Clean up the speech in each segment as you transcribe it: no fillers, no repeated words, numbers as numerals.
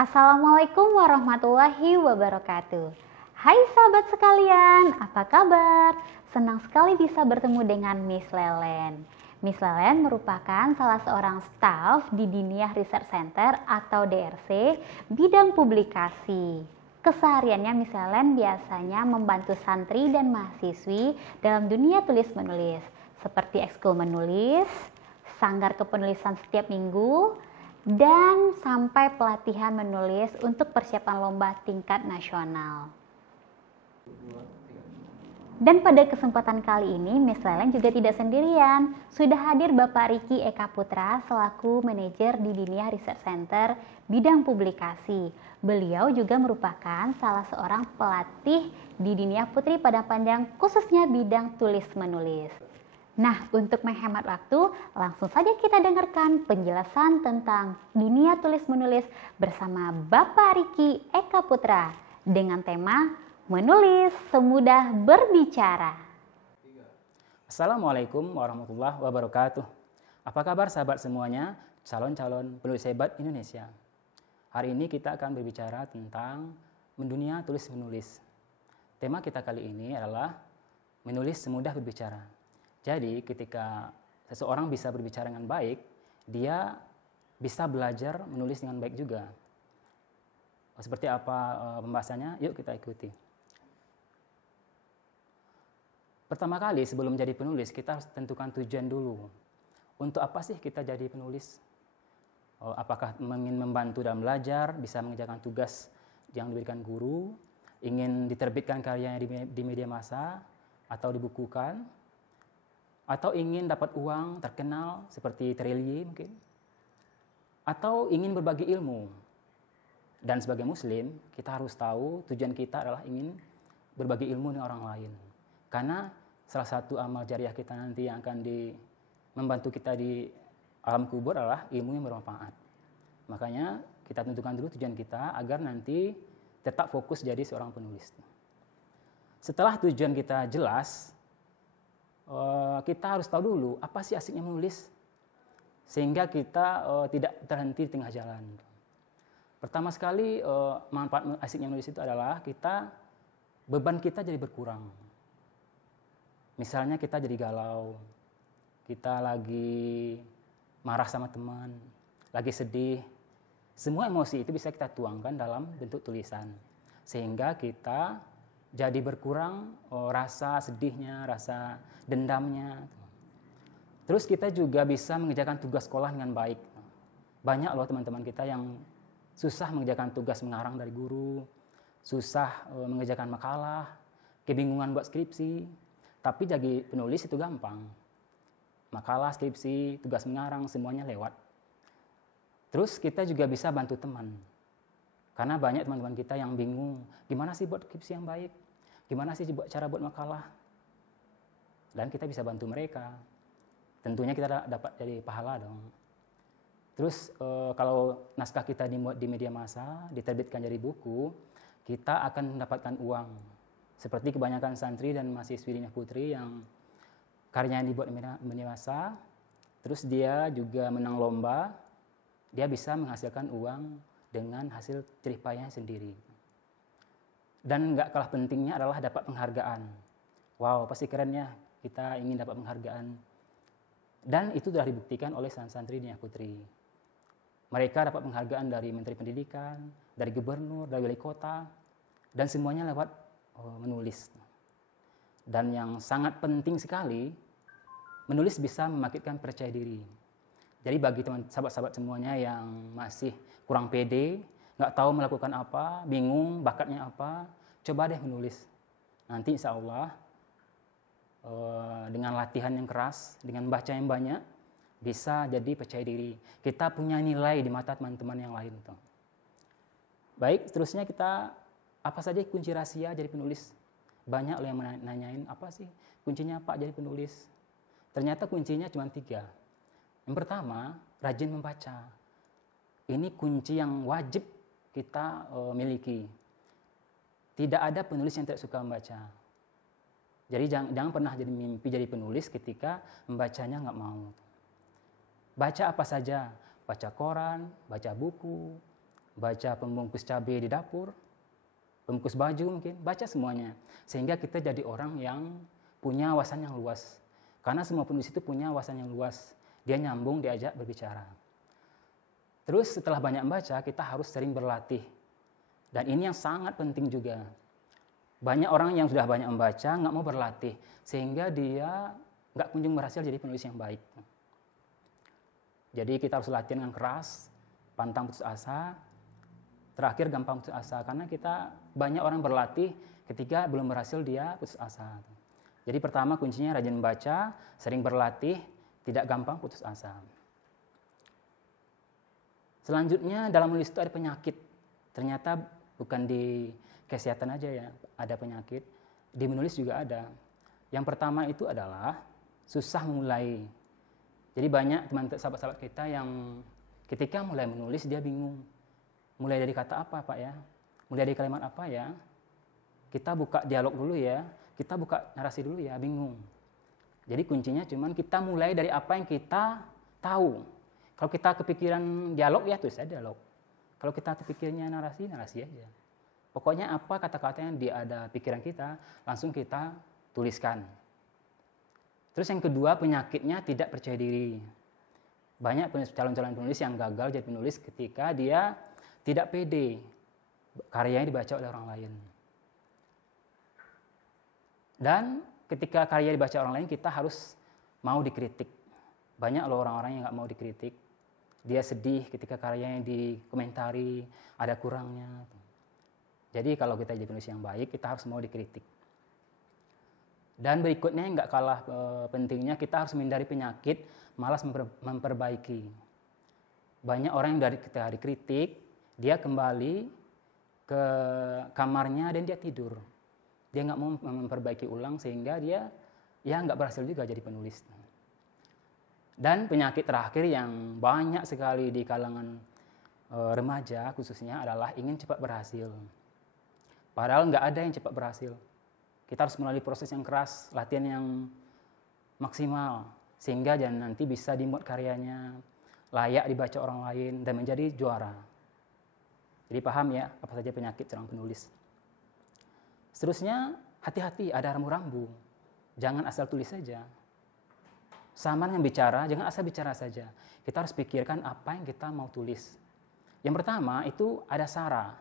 Assalamualaikum warahmatullahi wabarakatuh. Hai sahabat sekalian, apa kabar? Senang sekali bisa bertemu dengan Miss Lelen. Miss Lelen merupakan salah seorang staf di Diniyah Research Center atau DRC bidang publikasi. Kesehariannya Miss Lelen biasanya membantu santri dan mahasiswi dalam dunia tulis-menulis, seperti ekskul menulis, sanggar kepenulisan setiap minggu, dan sampai pelatihan menulis untuk persiapan lomba tingkat nasional. Dan pada kesempatan kali ini, Miss Lelen juga tidak sendirian. Sudah hadir Bapak Riki Eka Putra selaku manajer di Diniyah Research Center bidang publikasi. Beliau juga merupakan salah seorang pelatih di Diniyah Putri Padang Panjang khususnya bidang tulis-menulis. Nah, untuk menghemat waktu, langsung saja kita dengarkan penjelasan tentang dunia tulis-menulis bersama Bapak Riki Eka Putra dengan tema Menulis Semudah Berbicara. Assalamualaikum warahmatullahi wabarakatuh. Apa kabar sahabat semuanya, calon-calon penulis hebat Indonesia? Hari ini kita akan berbicara tentang dunia tulis-menulis. Tema kita kali ini adalah menulis semudah berbicara. Jadi ketika seseorang bisa berbicara dengan baik, dia bisa belajar menulis dengan baik juga. Seperti apa pembahasannya? Yuk kita ikuti. Pertama kali sebelum jadi penulis, kita harus tentukan tujuan dulu. Untuk apa sih kita jadi penulis? Apakah ingin membantu dalam belajar, bisa mengerjakan tugas yang diberikan guru, ingin diterbitkan karyanya di media massa, atau dibukukan, atau ingin dapat uang terkenal seperti Terelie mungkin, atau ingin berbagi ilmu. Dan sebagai muslim, kita harus tahu tujuan kita adalah ingin berbagi ilmu dengan orang lain. Karena salah satu amal jariah kita nanti yang akan membantu kita di alam kubur adalah ilmu yang bermanfaat. Makanya kita tentukan dulu tujuan kita agar nanti tetap fokus jadi seorang penulis. Setelah tujuan kita jelas, kita harus tahu dulu apa sih asiknya menulis sehingga kita tidak terhenti di tengah jalan. Pertama sekali manfaat asiknya menulis itu adalah beban kita jadi berkurang. Misalnya kita jadi galau, kita lagi marah sama teman, lagi sedih, semua emosi itu bisa kita tuangkan dalam bentuk tulisan sehingga kita jadi berkurang rasa sedihnya, rasa dendamnya. Terus kita juga bisa mengerjakan tugas sekolah dengan baik. Banyak loh teman-teman kita yang susah mengerjakan tugas mengarang dari guru, susah mengerjakan makalah, kebingungan buat skripsi. Tapi jadi penulis itu gampang. Makalah, skripsi, tugas mengarang, semuanya lewat. Terus kita juga bisa bantu teman. Karena banyak teman-teman kita yang bingung, gimana sih buat skripsi yang baik? Gimana sih cara buat makalah? Dan kita bisa bantu mereka. Tentunya kita dapat jadi pahala dong. Terus kalau naskah kita dimuat di media massa, diterbitkan jadi buku, kita akan mendapatkan uang. Seperti kebanyakan santri dan mahasiswi Diniyah Putri yang karyanya dibuat di media massa, terus dia juga menang lomba, dia bisa menghasilkan uang dengan hasil jerih payahnya sendiri. Dan nggak kalah pentingnya adalah dapat penghargaan. Wow, pasti keren ya, kita ingin dapat penghargaan. Dan itu sudah dibuktikan oleh santri Diniyah Putri. Mereka dapat penghargaan dari Menteri Pendidikan, dari Gubernur, dari Wali Kota, dan semuanya lewat menulis. Dan yang sangat penting sekali, menulis bisa membangkitkan percaya diri. Jadi bagi teman sahabat-sahabat semuanya yang masih kurang pede, nggak tahu melakukan apa, bingung bakatnya apa, coba deh menulis. Nanti insya Allah dengan latihan yang keras, dengan baca yang banyak, bisa jadi percaya diri. Kita punya nilai di mata teman-teman yang lain. Baik, seterusnya apa saja kunci rahasia jadi penulis? Banyak loh yang nanyain, apa sih kuncinya Pak jadi penulis? Ternyata kuncinya cuma 3. Yang pertama, rajin membaca. Ini kunci yang wajib kita miliki. Tidak ada penulis yang tidak suka membaca. Jadi jangan pernah jadi mimpi jadi penulis ketika membacanya nggak mau. Baca apa saja, baca koran, baca buku, baca pembungkus cabai di dapur, pembungkus baju mungkin, baca semuanya. Sehingga kita jadi orang yang punya wawasan yang luas. Karena semua penulis itu punya wawasan yang luas. Dia nyambung, diajak berbicara. Terus setelah banyak membaca, kita harus sering berlatih. Dan ini yang sangat penting juga. Banyak orang yang sudah banyak membaca, nggak mau berlatih. Sehingga dia nggak kunjung berhasil jadi penulis yang baik. Jadi kita harus latihan dengan keras, pantang putus asa, terakhir gampang putus asa. Karena kita banyak orang berlatih, ketika belum berhasil dia putus asa. Jadi pertama kuncinya rajin membaca, sering berlatih, tidak gampang putus asa. Selanjutnya dalam menulis itu ada penyakit. Ternyata bukan di kesehatan aja ya, ada penyakit. Di menulis juga ada. Yang pertama itu adalah susah memulai. Jadi banyak teman sahabat-sahabat kita yang ketika mulai menulis dia bingung. Mulai dari kata apa Pak ya? Mulai dari kalimat apa ya? Kita buka dialog dulu ya, kita buka narasi dulu ya, bingung. Jadi kuncinya cuman kita mulai dari apa yang kita tahu. Kalau kita kepikiran dialog ya tulis aja dialog. Kalau kita kepikirannya narasi, narasi aja. Pokoknya apa kata-kata yang ada pikiran kita, langsung kita tuliskan. Terus yang kedua, penyakitnya tidak percaya diri. Banyak calon-calon penulis yang gagal jadi penulis ketika dia tidak pede karyanya dibaca oleh orang lain. Dan ketika karya dibaca orang lain, kita harus mau dikritik. Banyak loh orang-orang yang nggak mau dikritik. Dia sedih ketika karyanya dikomentari, ada kurangnya. Jadi kalau kita jadi penulis yang baik, kita harus mau dikritik. Dan berikutnya yang nggak kalah pentingnya, kita harus menghindari penyakit, malas memperbaiki. Banyak orang yang dari ketika dikritik, dia kembali ke kamarnya dan dia tidur. Dia nggak mau memperbaiki ulang sehingga dia ya nggak berhasil juga jadi penulis. Dan penyakit terakhir yang banyak sekali di kalangan remaja khususnya adalah ingin cepat berhasil. Padahal nggak ada yang cepat berhasil. Kita harus melalui proses yang keras, latihan yang maksimal, sehingga nanti bisa dimuat karyanya, layak dibaca orang lain, dan menjadi juara. Jadi paham ya apa saja penyakit seorang penulis. Seterusnya, hati-hati ada rambu-rambu. Jangan asal tulis saja. Sama dengan bicara, jangan asal bicara saja. Kita harus pikirkan apa yang kita mau tulis. Yang pertama itu ada sara.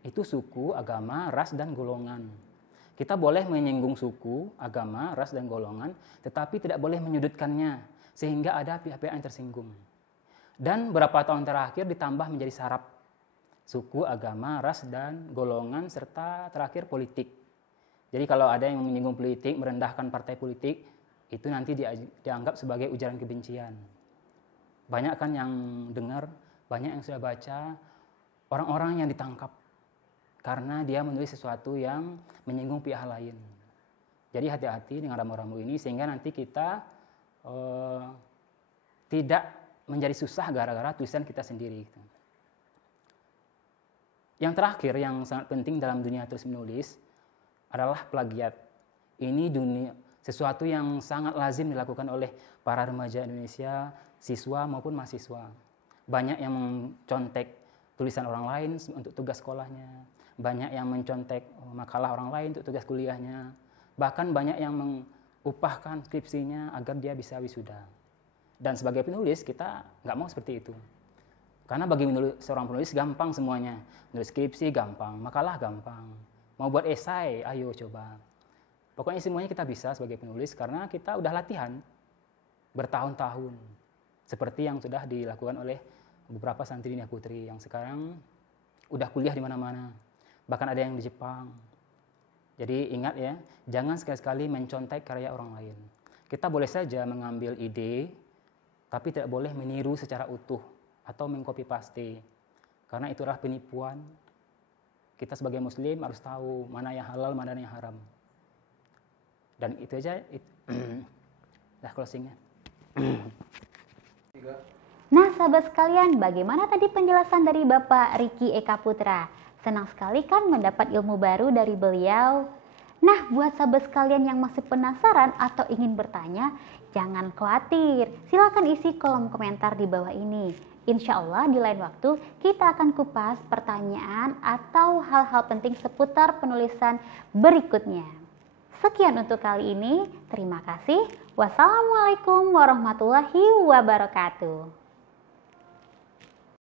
Itu suku, agama, ras, dan golongan. Kita boleh menyinggung suku, agama, ras, dan golongan, tetapi tidak boleh menyudutkannya, sehingga ada pihak-pihak yang tersinggung. Dan beberapa tahun terakhir ditambah menjadi saraf. Suku, agama, ras, dan golongan, serta terakhir politik. Jadi kalau ada yang menyinggung politik, merendahkan partai politik, itu nanti dianggap sebagai ujaran kebencian. Banyak kan yang dengar, banyak yang sudah baca, orang-orang yang ditangkap karena dia menulis sesuatu yang menyinggung pihak lain. Jadi hati-hati dengan rambu-rambu ini sehingga nanti kita tidak menjadi susah gara-gara tulisan kita sendiri. Yang terakhir yang sangat penting dalam dunia tulis menulis adalah plagiat. Ini sesuatu yang sangat lazim dilakukan oleh para remaja Indonesia, siswa maupun mahasiswa. Banyak yang mencontek tulisan orang lain untuk tugas sekolahnya. Banyak yang mencontek makalah orang lain untuk tugas kuliahnya. Bahkan banyak yang mengupahkan skripsinya agar dia bisa wisuda. Dan sebagai penulis kita nggak mau seperti itu. Karena bagi seorang penulis gampang semuanya. Menulis skripsi gampang, makalah gampang. Mau buat esai, ayo coba. Pokoknya semuanya kita bisa sebagai penulis karena kita udah latihan bertahun-tahun. Seperti yang sudah dilakukan oleh beberapa santri Nia Putri yang sekarang udah kuliah di mana-mana. Bahkan ada yang di Jepang. Jadi ingat ya, jangan sekali-sekali mencontek karya orang lain. Kita boleh saja mengambil ide, tapi tidak boleh meniru secara utuh atau mengcopy paste. Karena itulah penipuan. Kita sebagai muslim harus tahu mana yang halal, mana yang haram. Dan itu aja, dah closingnya. Nah sahabat sekalian, bagaimana tadi penjelasan dari Bapak Ricky Eka Putra? Senang sekali kan mendapat ilmu baru dari beliau. Nah buat sahabat sekalian yang masih penasaran atau ingin bertanya, jangan khawatir. Silakan isi kolom komentar di bawah ini. Insya Allah di lain waktu kita akan kupas pertanyaan atau hal-hal penting seputar penulisan berikutnya. Sekian untuk kali ini. Terima kasih. Wassalamualaikum warahmatullahi wabarakatuh.